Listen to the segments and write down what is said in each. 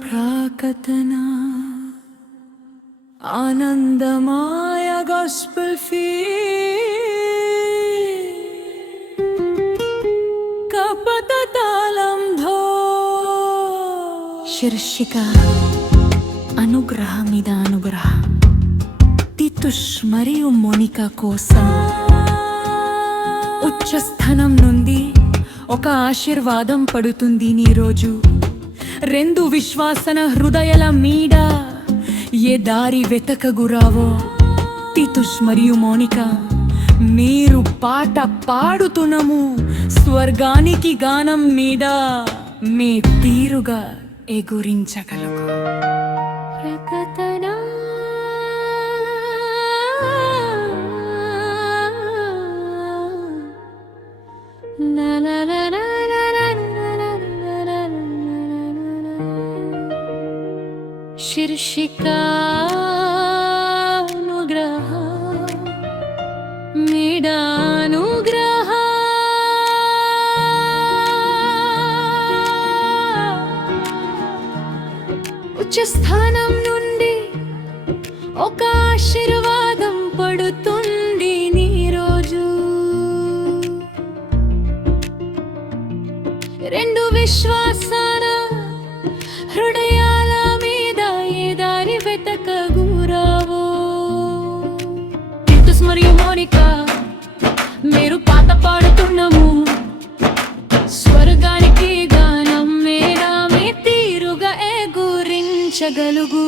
ప్రాకతన ఆనందమాయ gospel fee కపత తాళంధో శీర్షిక అనుగ్రహ మీద అనుగ్రహ తితుష్ మరియు మోనికా కోసం ఉచ్చస్థానం నుండి ఒక ఆశీర్వాదం పడుతుంది నీ రోజు. రెండు విశ్వాసన హృదయాల మీద ఏ దారి వెతకగురావో తితుష్ మరియు మోనికా మీరు పాట పాడుతున్నము స్వర్గానికి గానం మీద మీ తీరుగా ఎగురించగలుగు. శీర్షిక అనుగ్రహ మీద అనుగ్రహ ఉచ్చస్థానం నుండి ఒక ఆశీర్వాదం పడుతుంది నీ రోజు. రెండు విశ్వాసాల హృదయాల మీద ఏ దారి వెతకగురావో తితుష్ మరియు మోనికా మీరు పాట పాడుతున్నాము స్వర్గానికి గానం మీద మీ తీరుగా ఎగురించగలుగు.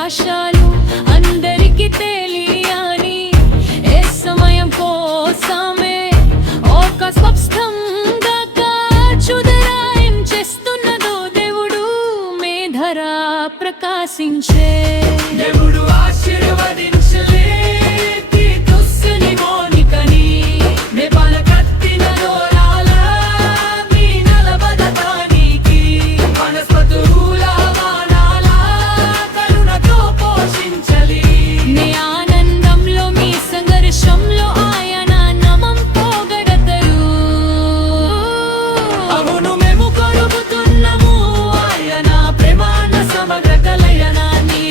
ఆశలు అందరికి తెలియని ఏ సమయం కోసమే ఒక స్పష్టంగా కాచుదరాయం చేస్తున్నదో దేవుడు మేధర ప్రకాశించే. దేవుడు ఆశీర్వదించలే తితుస్సుని మోనికని నే పలకత్తిన దూరాల మీ నలబదతానికి వనస్పతుల నీ ఆనందంలో మీ సంఘర్షంలో ఆయన నమం పోగడతరు. అవును మేము కొలుగుతున్నాము ఆయన ప్రేమాన సమగ్ర కలయన నీ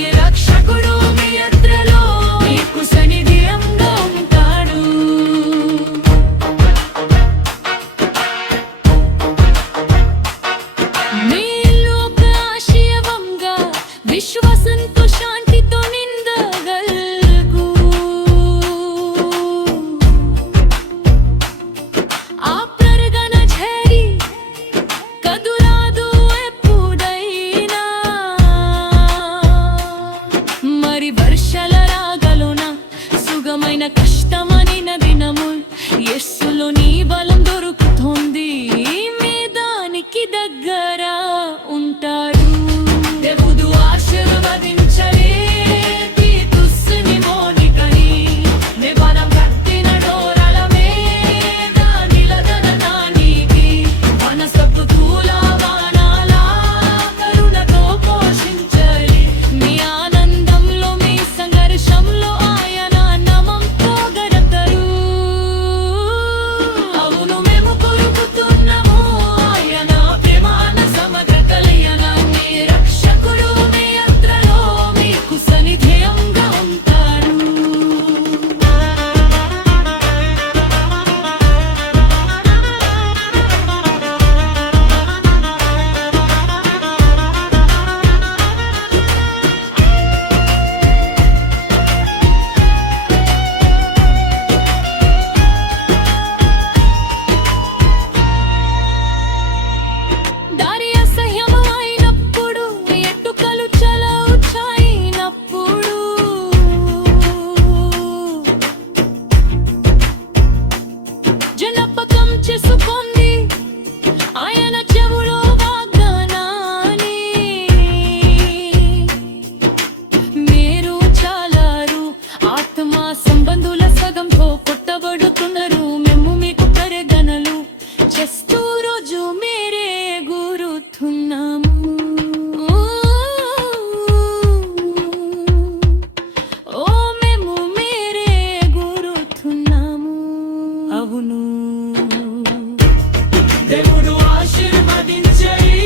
దేవుడు ఆశీర్వదించని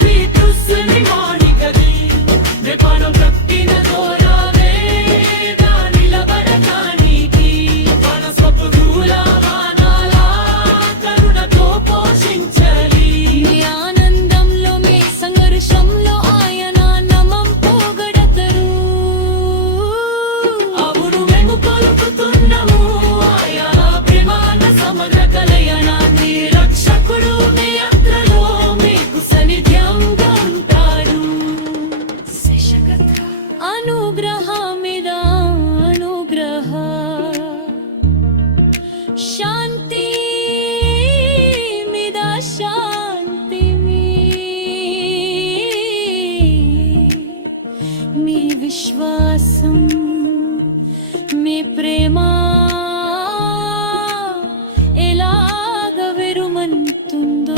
పీతుస్ని మోనికని వేపానం కట్టిన దూరమే నిలబడటానికి వనస్పపు దూలవానాల కరుణతో పోషించలి మీ ఆనందంలో మీ సంఘర్షంలో ఆయన నమం పొగడతరు అవును మేము పలుకుతున్నాము ఆయన ప్రేమాన సమగ్ర కలయనాన్ని రక్షకుడు మీ యాత్రలో మీకు సన్నిధ్యంగా ఉంటాడు అనుగ్రహ మీద అనుగ్రహ శాంతి మీద శాంతి మీ విశ్వాసం మీ ప్రేమ ఎలాగ విరుమంతుందో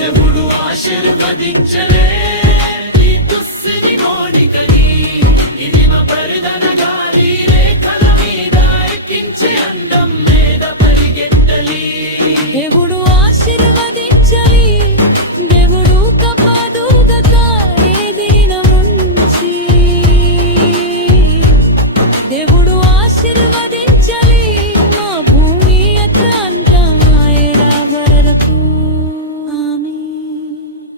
దేవుడు ఆశీర్వదించలే పీతుస్ని మోనికని ఇనిమ పరిధన గారి రేఖల మీద ఎక్కించే అందం మీద పరిగెత్తలి దేవుడు ఆశీర్వదించలి దేవుడు కపాదుగత ఏదిన ముంచి దేవుడు ఆశీర్వదించలి మా భూమి అత్యంతమాయర వరకు ఆమేన్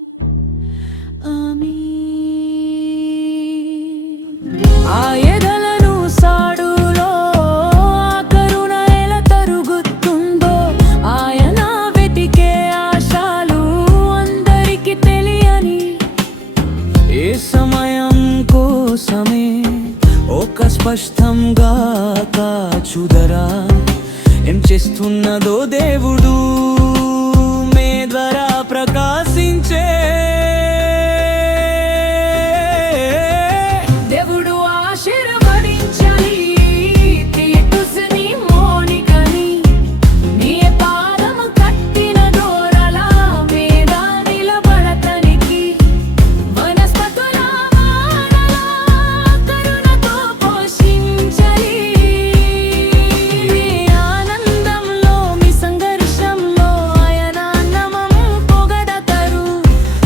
ఆమేన్ ఆ ఎదలను సాడులో ఆ కరుణ ఎలా తరుగుతుందో ఆయన వెతికే ఆశలు అందరికి తెలియని ఏ సమయం కోసమే ఒక స్పష్టంగా కాచుదరా ఏం చేస్తున్నదో దేవుడు మే ద్వారా ప్రకాశించే దేవుడు ఆశీర్వదించలి తీతుస్ని మోనికని నీ పాదము కట్టిన దూరల మీద నిలబడతనికి వనస్పతుల వానల కరుణతో పోషించలి మీ ఆనందంలో మీ సంఘర్షంలో ఆయన నమం పొగడతరు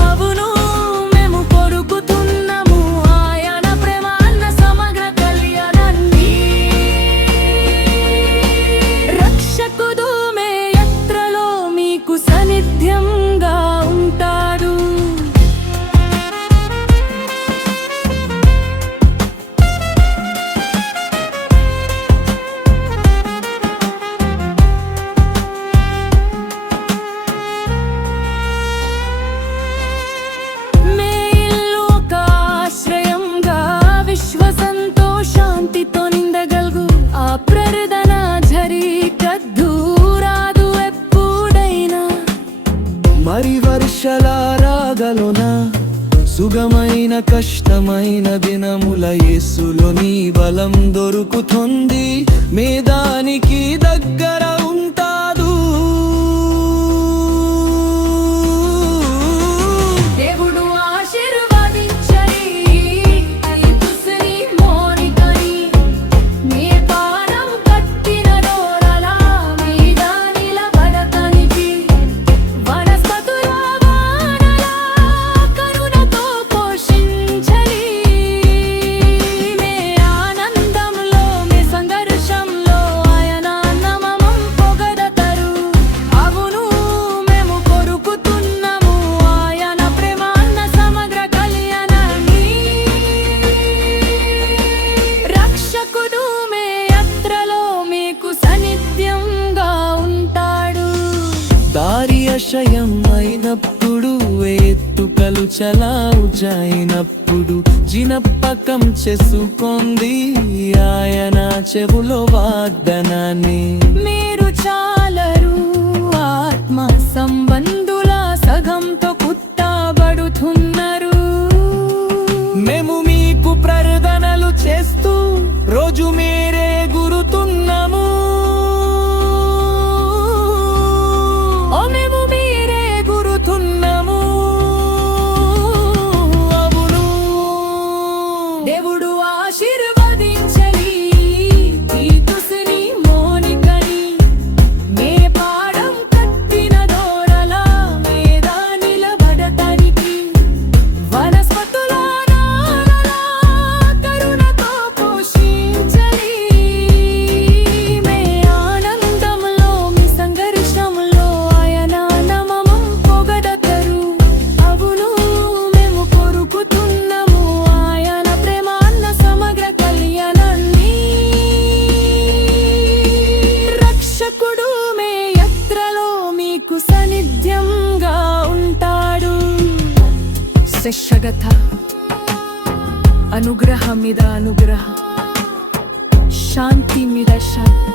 అవును మేము కొరుకుతున్నాము ఆయన ప్రేమాన్న సమగ్ర కళ్యాణాన్ని రక్షకుడు మే యాత్రలో మీకు సాన్నిధ్యంగా ఉంటాడు మే ఇల్లు ఒక ఆశ్రయంగా విశ్వసంతో శాంతితో నిందగలుగు ఆ ప్రార్థన జరిగద్దు రాదు ఎప్పుడైనా మరి వర్షాల రాగలోన సుగమైన కష్టమైన దినముల యేసులో నీ బలం దొరుకుతుంది మేదానికి దగ్గర ఉంటాదు దేవుడు ఆశీర్వదించలి తీతుస్ని మోనికని నీ పాదం కట్టిన దూరల మీద నిలబడతనికి వనస్పతుల వానల కరుణతో పోషించలి మే ఆనందంలో మీ సంఘర్షంలో ఆయన నమమం పొగడతరు అవును మేము కొరుకుతున్నాము ఆయన ప్రేమాన్న సమగ్ర కళ్యాణాన్ని రక్షకుడు మే యాత్రలో మీకు సాన్నిధ్యంగా ఉంటాడు దారి అశయం అయినప్పుడు ఎత్తుకలు చలావుజైనప్పుడు జినప్పకం చేసుకొంది ఆయన చెవులో వాగ్దానాన్ని మీరు చాలరు ఆత్మ సంబంధుల సగంతో కుట్టబడుతున్నారు మేము మీకు ప్రార్థనలు చేస్తూ రోజు మీరే గురుతున్నాము ఓ మేము మీరే గురుతున్నాము అవును దేవుడు ఆశీర్వదించలి తీతుస్ని మోనికని మే పాదం కట్టిన దూరల శగథ అనుగ్రహ మీద అనుగ్రహ శాంతి మీద శాంతి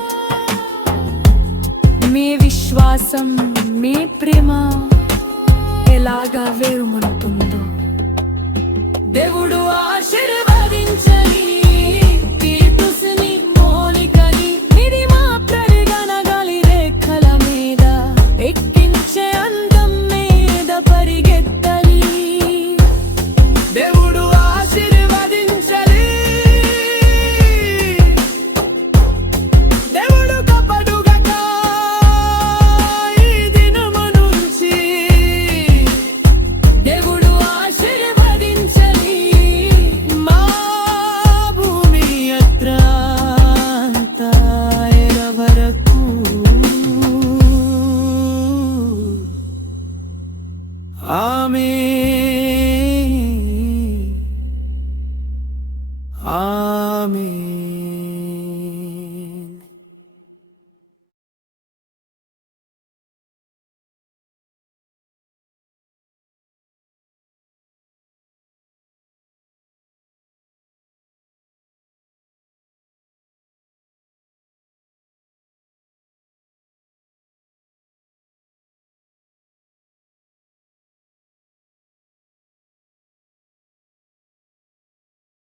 మీ విశ్వాసం మీ ప్రేమ ఎలాగా వేరుమనుతుందో దేవుడు ఆశీర్వదించని తీర్పుని మోనికని ఇది మా ప్రరిగణ గాలి రేఖల మీద ఎక్కించే అందం మీద పరిగెత్తలి దేవుడు ఆశీర్వదించలి దేవుడు కపడుగక ఈ దినము నుంచి దేవుడు ఆశీర్వదించలి మా భూమి అత్రంతా వరకు ఆమేన్.